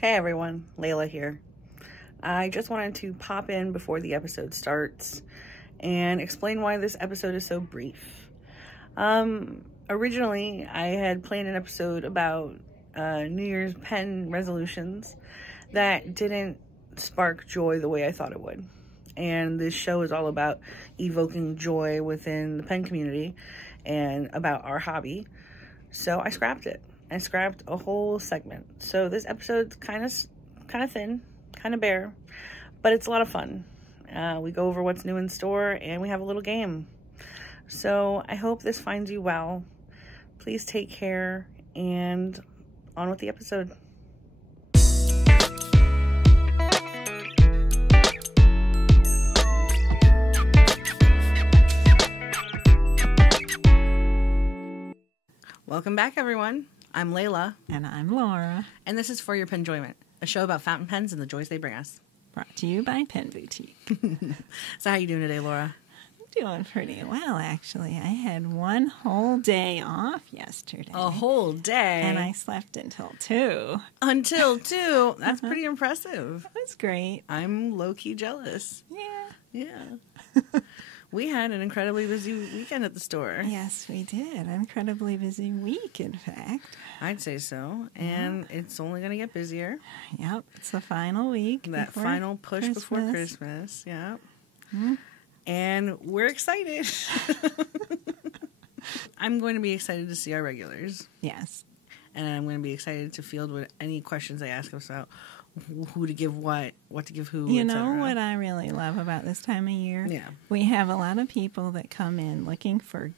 Hey everyone, Leila here. I just wanted to pop in before the episode starts and explain why this episode is so brief. Originally, I had planned an episode about New Year's pen resolutions that didn't spark joy the way I thought it would. And this show is all about evoking joy within the pen community and about our hobby. So I scrapped it. I scrapped a whole segment. So this episode's kind of thin, kind of bare, but it's a lot of fun. We go over what's new in store and we have a little game. So I hope this finds you well. Please take care and on with the episode. Welcome back, everyone. I'm Leila. And I'm Laura. And this is For Your Penjoyment, a show about fountain pens and the joys they bring us. Brought to you by Pen Boutique. So how you doing today, Laura? I'm doing pretty well, actually. I had one whole day off yesterday. A whole day? And I slept until 2. Until 2? That's pretty impressive. That was great. I'm low-key jealous. Yeah. We had an incredibly busy weekend at the store. Yes, we did. An incredibly busy week, in fact. I'd say so. And it's only going to get busier. Yep. It's the final week. That final push before Christmas. Yep. Mm-hmm. And we're excited. I'm going to be excited to see our regulars. Yes. And I'm going to be excited to field any questions they ask us about who to give what to give who, You know what I really love about this time of year? Yeah. We have a lot of people that come in looking for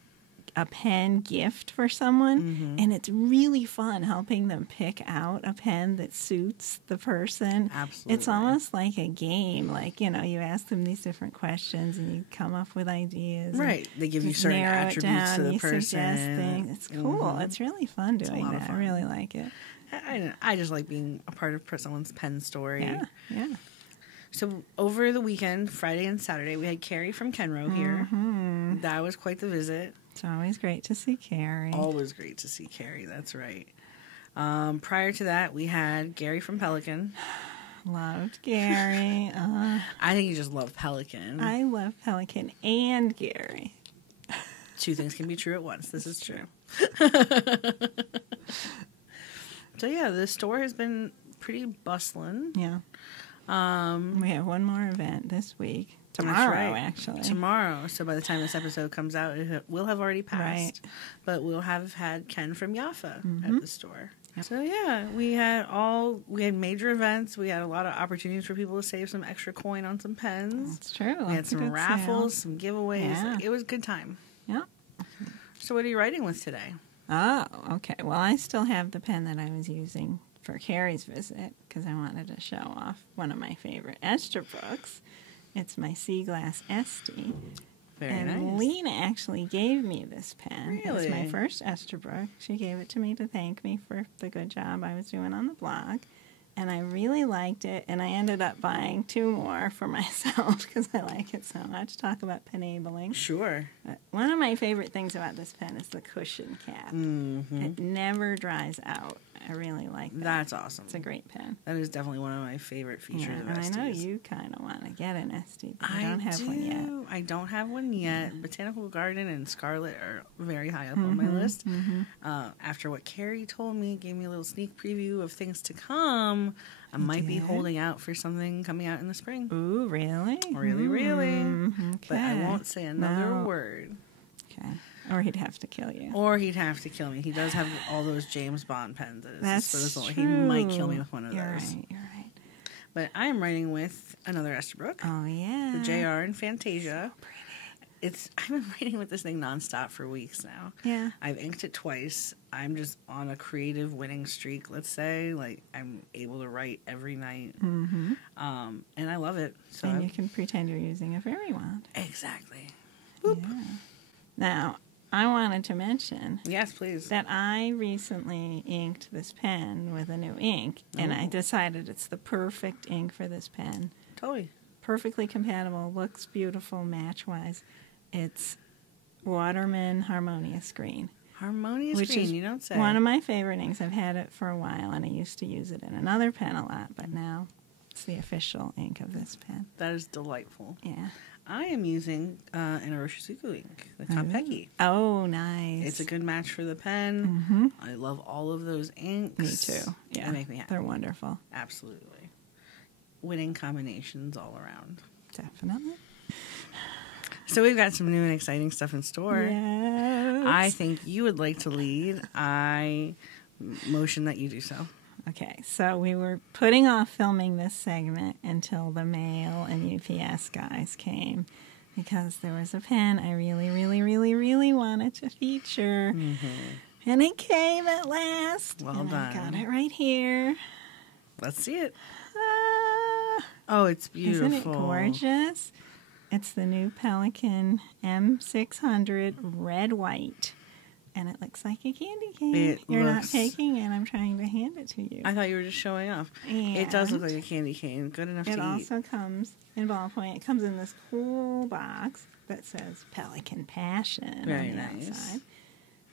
a pen gift for someone, and it's really fun helping them pick out a pen that suits the person. Absolutely. It's almost like a game. Like, you ask them these different questions and you come up with ideas. Right. They give you certain attributes to the person. Suggest things. It's cool. It's really fun doing that. I really like it. I just like being a part of someone's pen story. Yeah. So over the weekend, Friday and Saturday, we had Carrie from Kenro here. Mm-hmm. That was quite the visit. It's always great to see Carrie. Always great to see Carrie, that's right. Prior to that, we had Gary from Pelican. Loved Gary. I think you just love Pelican. I love Pelican and Gary. Two things can be true at once. This is true. So yeah, the store has been pretty bustling. Yeah. We have one more event this week. Tomorrow, actually. Tomorrow. So by the time this episode comes out, it will have already passed. Right. But we'll have had Ken from Yafa Mm-hmm. at the store. Yep. So yeah, we had major events. We had a lot of opportunities for people to save some extra coin on some pens. That's true. We had some raffles, some giveaways. Yeah. It was a good time. Yeah. So what are you writing with today? Oh, okay. Well, I still have the pen that I was using for Carrie's visit because I wanted to show off one of my favorite Esterbrook's. It's my Seaglass Esty. Very nice. And Lena actually gave me this pen. Really? It was my first Esterbrook. She gave it to me to thank me for the good job I was doing on the blog. And I really liked it, and I ended up buying 2 more for myself because I like it so much. Talk about penabling. Sure. But one of my favorite things about this pen is the cushion cap. Mm-hmm. It never dries out. I really like that. That's awesome. It's a great pen. That is definitely one of my favorite features of Estes. And I know you kind of want to get an Esty, but I don't have one yet. I don't have one yet. Botanical Garden and Scarlet are very high up on my list. Mm-hmm. After what Carrie told me, gave me a little sneak preview of things to come, I might be holding out for something coming out in the spring. Ooh, really? Really. Okay. But I won't say another word. Okay. Or he'd have to kill you. Or he'd have to kill me. He does have all those James Bond pens at his disposal. True. He might kill me with one of those. You're right. But I am writing with another Esterbrook. Oh, yeah. The JR in Fantasia. So pretty. I've been writing with this thing nonstop for weeks now. Yeah. I've inked it twice. I'm just on a creative winning streak, let's say. Like, I'm able to write every night. Mm-hmm. And I love it. So and you can pretend you're using a fairy wand. Exactly. Boop. Yeah. Now, I wanted to mention Yes, please. that I recently inked this pen with a new ink, and I decided it's the perfect ink for this pen. Totally. Perfectly compatible, looks beautiful match-wise. It's Waterman Harmonious Green. Harmonious which green, is you don't say. one of my favorite inks. I've had it for a while, and I used to use it in another pen a lot, but now it's the official ink of this pen. That is delightful. Yeah. I am using an Iroshizuku ink, the Konpeki. Oh, nice. It's a good match for the pen. Mm-hmm. I love all of those inks. Me too. Yeah. They make me happy. They're wonderful. Absolutely. Winning combinations all around. Definitely. So we've got some new and exciting stuff in store. Yes. I think you would like to lead. I motion that you do so. Okay, so we were putting off filming this segment until the mail and UPS guys came because there was a pen I really, really, really, really wanted to feature. Mm-hmm. And it came at last. Well and done. I got it right here. Let's see it. Ah, Oh, it's beautiful. isn't it gorgeous? It's the new Pelican M600 red white. And it looks like a candy cane. You're not taking it. I'm trying to hand it to you. I thought you were just showing off. And it does look like a candy cane. Good enough to eat. It also comes in ballpoint. It comes in this cool box that says Pelican Passion Very on the nice. outside.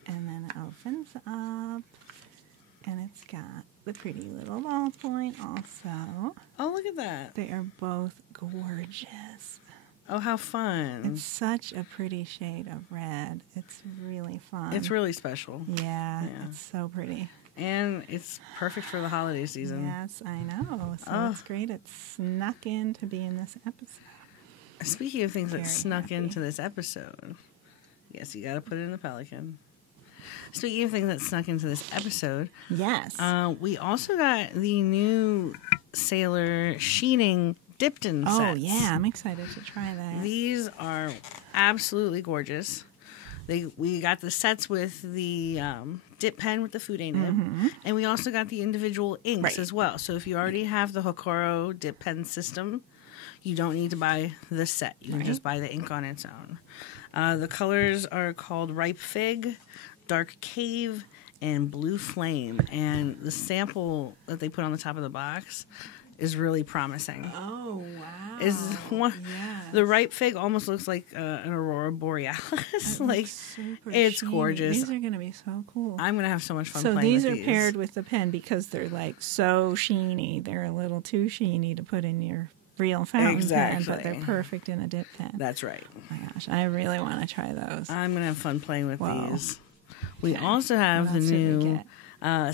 And then it opens up. And it's got the pretty little ballpoint also. Oh, look at that. They are both gorgeous. Oh, how fun. It's such a pretty shade of red. It's really fun. It's really special. Yeah, it's so pretty. And it's perfect for the holiday season. Yes, I know. So it's great. It snuck in to be in this episode. Speaking of things that Very snuck happy. into this episode, yes, you got to put it in the Pelican. Speaking of things that snuck into this episode, Yes. we also got the new Sailor Sheening Dipton sets. Oh, yeah. I'm excited to try that. These are absolutely gorgeous. We got the sets with the dip pen with the fude nib, and we also got the individual inks as well. So if you already have the Hokoro dip pen system, you don't need to buy the set. You can just buy the ink on its own. The colors are called Ripe Fig, Dark Cave, and Blue Flame. And the sample that they put on the top of the box is really promising. Oh, wow. Is one Yes. The Ripe Fig almost looks like an aurora borealis. Like, super it's sheeny. gorgeous. These are going to be so cool. I'm gonna have so much fun. So playing these with are paired with the pen because they're like so sheeny. They're a little too sheeny to put in your real fountain pen, but they're perfect in a dip pen. That's right. Oh my gosh, I really want to try those. I'm gonna have fun playing with Whoa. these. We also have the What else did we new get?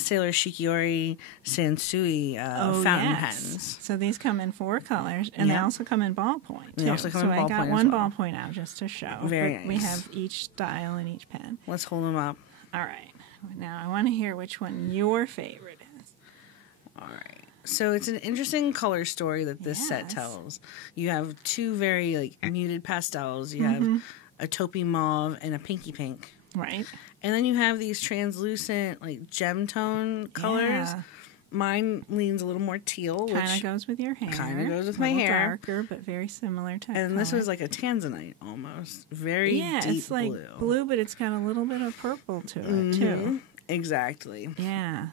Sailor Shikiori Sansui fountain pens. So these come in 4 colors, and they also come in ballpoint, too. They also come in so I ballpoint got as one well. ballpoint out just to show. Very but We nice. have each style in each pen. Let's hold them up. All right. Now I want to hear which one your favorite is. All right. So it's an interesting color story that this set Yes. tells. You have 2 very muted pastels. You have a taupey mauve and a pinky pink. Right. And then you have these translucent, gem tone colors. Yeah. Mine leans a little more teal, Kind of which goes with your hair. kinda goes with A my little hair. darker, but very similar type and this color. was like a tanzanite almost. Very yeah, deep it's like blue. but it's got a little bit of purple to it, too. Exactly. Yeah.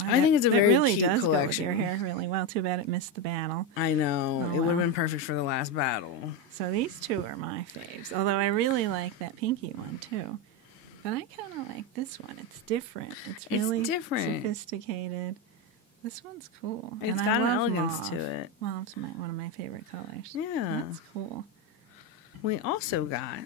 Wow, I think it's a that very really cute does collection. Go with your hair really well. Too bad it missed the battle. I know. Oh, It would have wow. been perfect for the last battle. So these 2 are my faves. Although I really like that pinky one, too. But I kind of like this one. It's different. It's really different. sophisticated. This one's cool. It's And I got an love elegance mauve. to it. Mauve's one of my favorite colors. Yeah. That's cool. We also got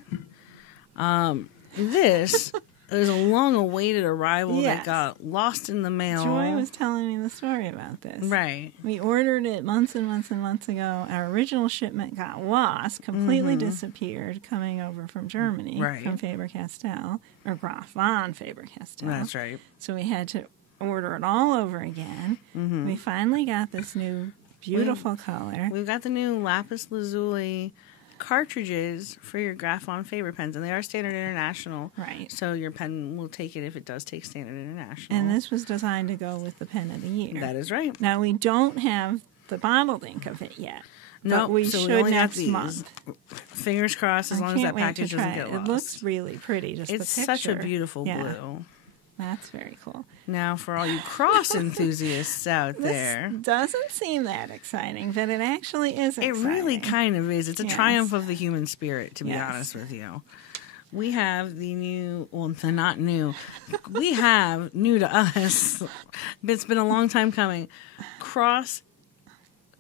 this. There's a long-awaited arrival Yes. that got lost in the mail. Joy was telling me the story about this. Right. We ordered it months and months and months ago. Our original shipment got lost, completely disappeared, coming over from Germany, Right. from Faber-Castell, or Graf von Faber-Castell. That's right. So we had to order it all over again. We finally got this new beautiful color. We've got the new Lapis Lazuli cartridges for your Graf von Faber pens, and they are standard international. Right. So your pen will take it if it does take standard international. And this was designed to go with the pen of the year. That is right. Now, we don't have the bottled ink of it yet. No, but we so should only got next these. month. Fingers crossed, as I long as can't that wait to package doesn't try get it. lost. It looks really pretty, just It's the picture. such a beautiful Yeah, blue. That's very cool. Now, for all you cross enthusiasts out there, This doesn't seem that exciting, but it actually is it exciting. really kind of is. It's a Yes. triumph of the human spirit, to be Yes. honest with you. we have the new, well, they're not new. We have, new to us, it's been a long time coming, cross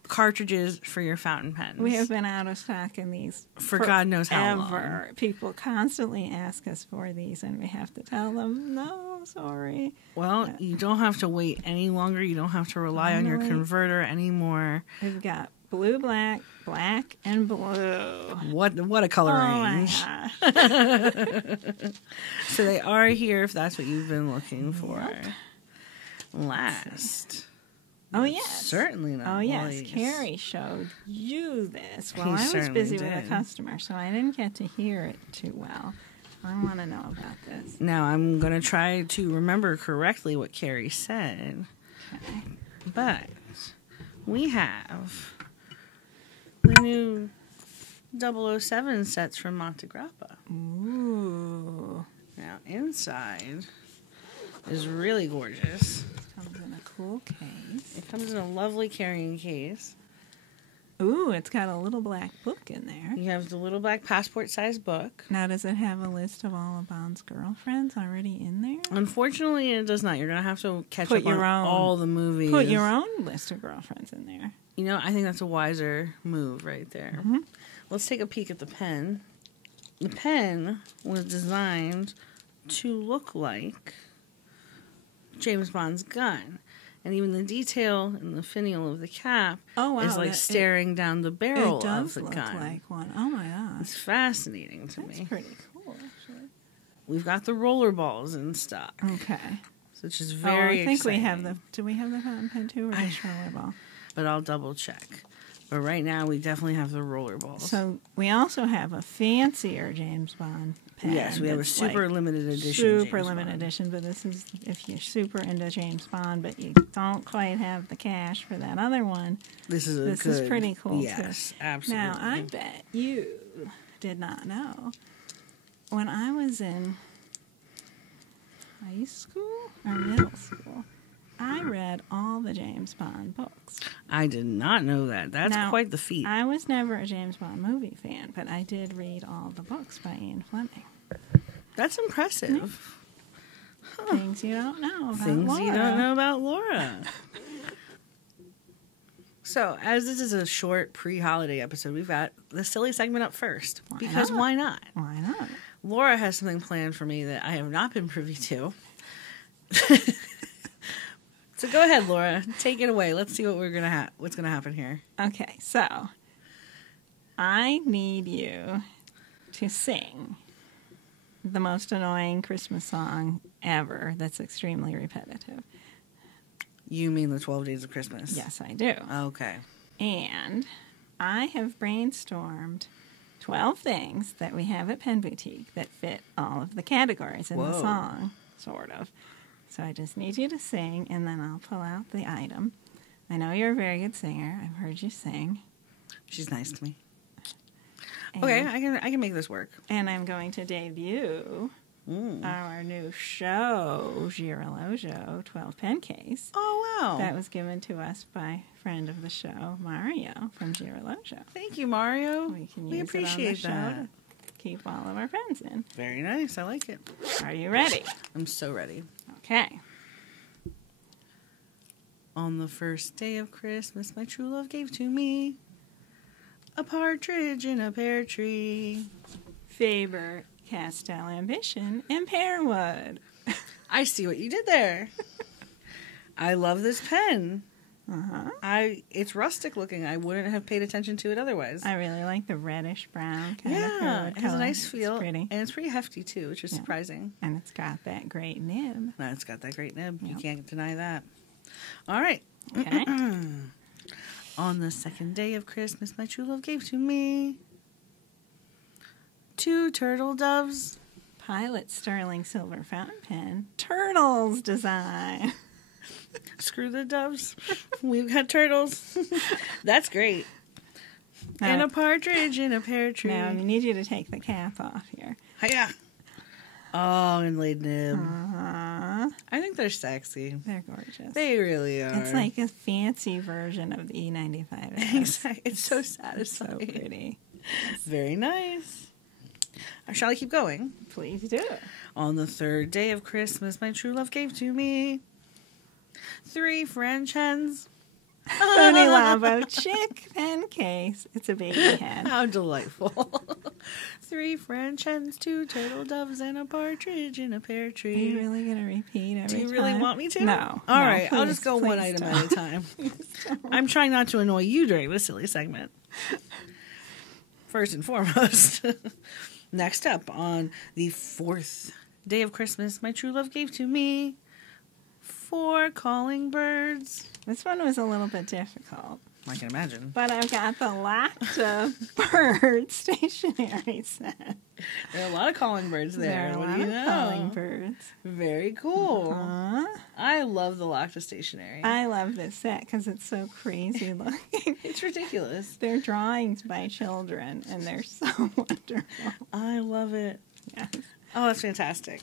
cartridges for your fountain pens. We have been out of stock in these for God knows how long. People constantly ask us for these, and we have to tell them, no, sorry. Well, you don't have to wait any longer. You don't have to rely on your converter anymore. We've got blue, black, black, and blue. What a color range. My gosh. So they are here if that's what you've been looking for. Yep. Last. Oh, yes. Certainly not. Oh, yes. Least. Carrie showed you this while He I was certainly busy with did. a customer, so I didn't get to hear it too well. I want to know about this. Now, I'm going to try to remember correctly what Carrie said. Okay. But we have the new 007 sets from Monte Grappa. Ooh. Now, inside is really gorgeous. Comes in a cool case. It comes in a lovely carrying case. Ooh, it's got a little black book in there. You have the little black passport-sized book. Now, does it have a list of all of Bond's girlfriends already in there? Unfortunately, it does not. You're going to have to catch Put up your on own- all the movies. Put your own list of girlfriends in there. You know, I think that's a wiser move right there. Mm-hmm. Let's take a peek at the pen. The pen was designed to look like James Bond's gun. And even the detail in the finial of the cap is like staring down the barrel of the gun. It does look like one. Oh, my gosh. It's fascinating to That's me. pretty cool, actually. We've got the roller balls in stock, Okay. which is very I think exciting. we have the... Do we have the fountain pen, too, or just rollerball? But I'll double check. But right now, we definitely have the roller balls. So we also have a fancier James Bond pen. Yes, we have a that's super like limited edition. Super James limited Bond. edition, but this is if you're super into James Bond, but you don't quite have the cash for that other one. This is is pretty cool, yes, too. absolutely. Now, I bet you did not know. When I was in high school or middle school, I read all the James Bond books. I did not know that. That's Now, quite the feat. I was never a James Bond movie fan, but I did read all the books by Ian Fleming. That's impressive. Things you don't know about Things Laura. you don't know about Laura. So, as this is a short pre-holiday episode, we've got the silly segment up first. Because why not? Why not? Laura has something planned for me that I have not been privy to. So go ahead, Laura. Take it away. Let's see what what's gonna happen here. Okay, so I need you to sing the most annoying Christmas song ever that's extremely repetitive. You mean the 12 Days of Christmas? Yes, I do. Okay. And I have brainstormed 12 things that we have at Pen Boutique that fit all of the categories in the song, sort of. So I just need you to sing, and then I'll pull out the item. I know you're a very good singer. I've heard you sing. She's nice to me. And, Okay, I can make this work. And I'm going to debut our new show, Girolojo 12 pen case. Oh, wow. That was given to us by a friend of the show, Mario from Girolojo. Thank you, Mario. We appreciate it on the that. show to keep all of our pens in. Very nice. I like it. Are you ready? I'm so ready. Okay. On the first day of Christmas, my true love gave to me a partridge in a pear tree. Faber Castell Ambition and Pearwood. I see what you did there. I love this pen. It's rustic looking. I wouldn't have paid attention to it otherwise. I really like the reddish brown kind of Yeah, Pearwood it has a color. nice feel. It's pretty. And it's pretty hefty too, which is surprising. And it's got that great nib. No, it's got that great nib. You can't deny that. All right. Okay. On the second day of Christmas, my true love gave to me 2 turtle doves. Pilot Sterling Silver Fountain Pen. Turtles design. Screw the doves. We've got turtles. That's great. Now, And a partridge in a pear tree. now, I need you to take the cap off here. Hiya. Oh, inlaid nib. Uh-huh. I think they're sexy. They're gorgeous. They really are. It's like a fancy version of the E95. Exactly. It's so So satisfying. pretty. Very nice. Shall I keep going? Please do. On the 3rd day of Christmas, my true love gave to me 3 French hens. Boni Labo chick pen case. It's a baby hen. How delightful. 3 French hens, 2 turtle doves, and a partridge in a pear Are tree. you really going to repeat every time? Do you really want me to? No. All no, right, please, I'll just go one item at a time. I'm trying not to annoy you during this silly segment. First and foremost. Next up, on the 4th day of Christmas, my true love gave to me 4 calling birds. This one was a little bit difficult. I can imagine. But I've got the Lacta bird stationery set. There are a lot of calling birds there. There are a What lot do you of know? calling birds. Very cool. Huh? I love the Lacta stationery. I love this set because it's so crazy looking. It's ridiculous. They're drawings by children, and they're so wonderful. I love it. Yes. Oh, that's fantastic.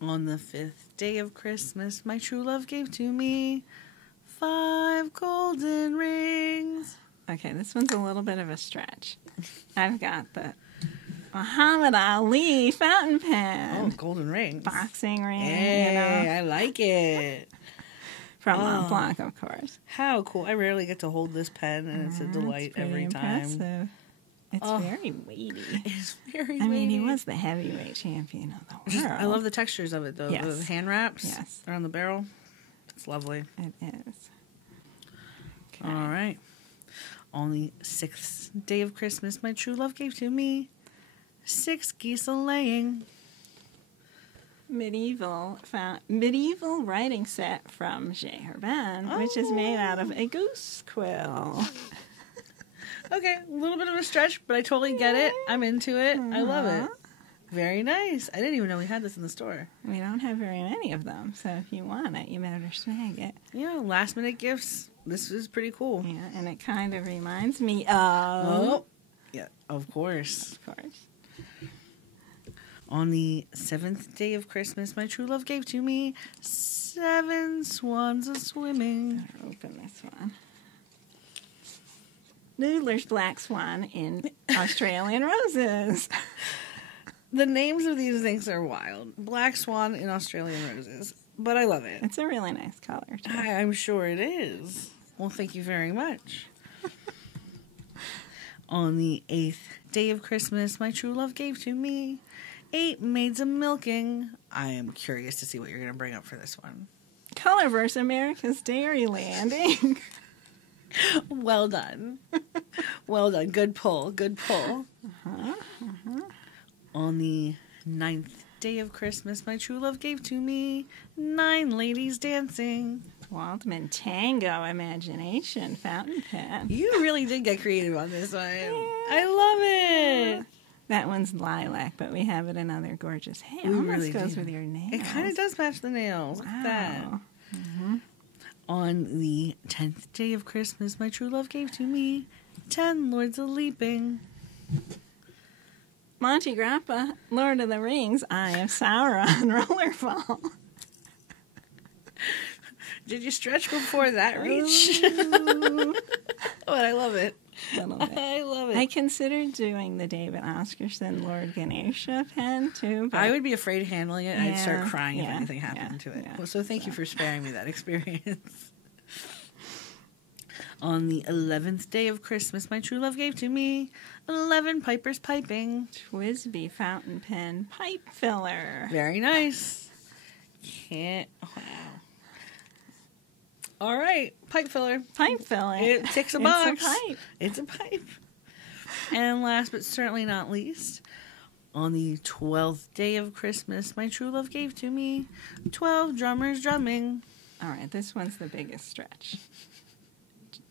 On the 5th day of Christmas, my true love gave to me 5 golden rings. Okay, this one's a little bit of a stretch. I've got the Muhammad Ali fountain Oh, pen. golden rings. Boxing ring, Hey, I like it. from Mont Blanc, of course. How cool. I rarely get to hold this pen, and it's a delight That's every pretty time. impressive. It's very weighty. It's very I mean, he weighty. was the heavyweight champion of the world. I love the textures of it, though. Yes. The hand wraps Yes. around the barrel. It's lovely. It is. Okay. All right. On the 6th day of Christmas, my true love gave to me 6 geese a-laying. Medieval writing set from J. Herbin, which is made out of a goose quill. Okay, a little bit of a stretch, but I totally get it. I'm into it. I love it. Very nice. I didn't even know we had this in the store. We don't have very many of them, so if you want it, you better snag it. Yeah, last minute gifts. This is pretty cool. Yeah, and it kind of reminds me of... Oh, yeah, of course. Of course. On the 7th day of Christmas, my true love gave to me 7 swans a-swimming. Better open this one. Noodler's Black Swan in Australian Roses. The names of these things are wild. Black Swan in Australian Roses. But I love it. It's a really nice color, too. I'm sure it is. Well, thank you very much. On the 8th day of Christmas, my true love gave to me 8 maids a-milking. I am curious to see what you're going to bring up for this one. Colorverse America's Dairy Landing. Well done. Well done. Good pull. Good pull. On the 9th day of Christmas, my true love gave to me 9 ladies dancing. Waldman Tango Imagination Fountain Pen. You really did get creative on this one. I love it. That one's lilac, but we have it in other gorgeous. Hey, it We almost really goes do. with your nails. It kind of does match the nails. Look at that. Wow. On the 10th day of Christmas, my true love gave to me 10 Lords a Leaping. Monty Grappa, Lord of the Rings, Eye of Sauron, Rollerball. Did you stretch before that reach? Oh, I love it. A little bit. I love it. I considered doing the David Oscarson Lord Ganesha pen, too. But I would be afraid handling it. I'd start Yeah, crying if yeah, anything happened to it. yeah. Well, so thank you for sparing me that experience. On the 11th day of Christmas, my true love gave to me 11 pipers piping. Twisby Fountain Pen Pipe Filler. Very nice. Wow. All right, pipe filler. Pipe filler. It ticks a It's box. a pipe. It's a pipe. And last but certainly not least, on the 12th day of Christmas, my true love gave to me 12 drummers drumming. All right, this one's the biggest stretch.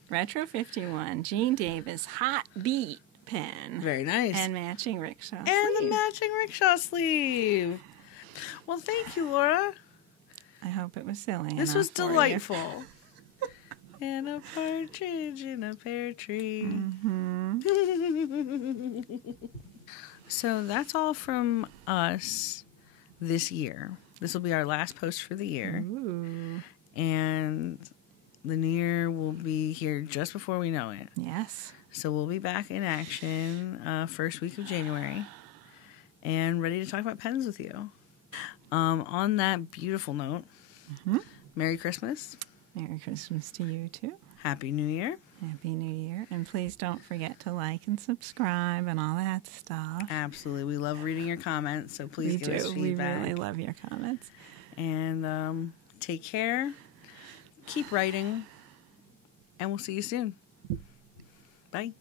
Retro 51, Gene Davis Hot Beat Pen. Very nice. And matching rickshaw And sleeve. the matching rickshaw sleeve. Well, thank you, Laura. I hope it was silly. This enough was for you. delightful. And a partridge in a pear tree. So that's all from us this year. This will be our last post for the year. Ooh. And the new year will be be here just before we know it. Yes. So we'll be back in action first week of January and ready to talk about pens with you. On that beautiful note, Merry Christmas. Merry Christmas to you, too. Happy New Year. Happy New Year. And please don't forget to like and subscribe and all that stuff. Absolutely. We love reading your comments, so please give us feedback. We really love your comments. And take care. Keep writing. And we'll see you soon. Bye.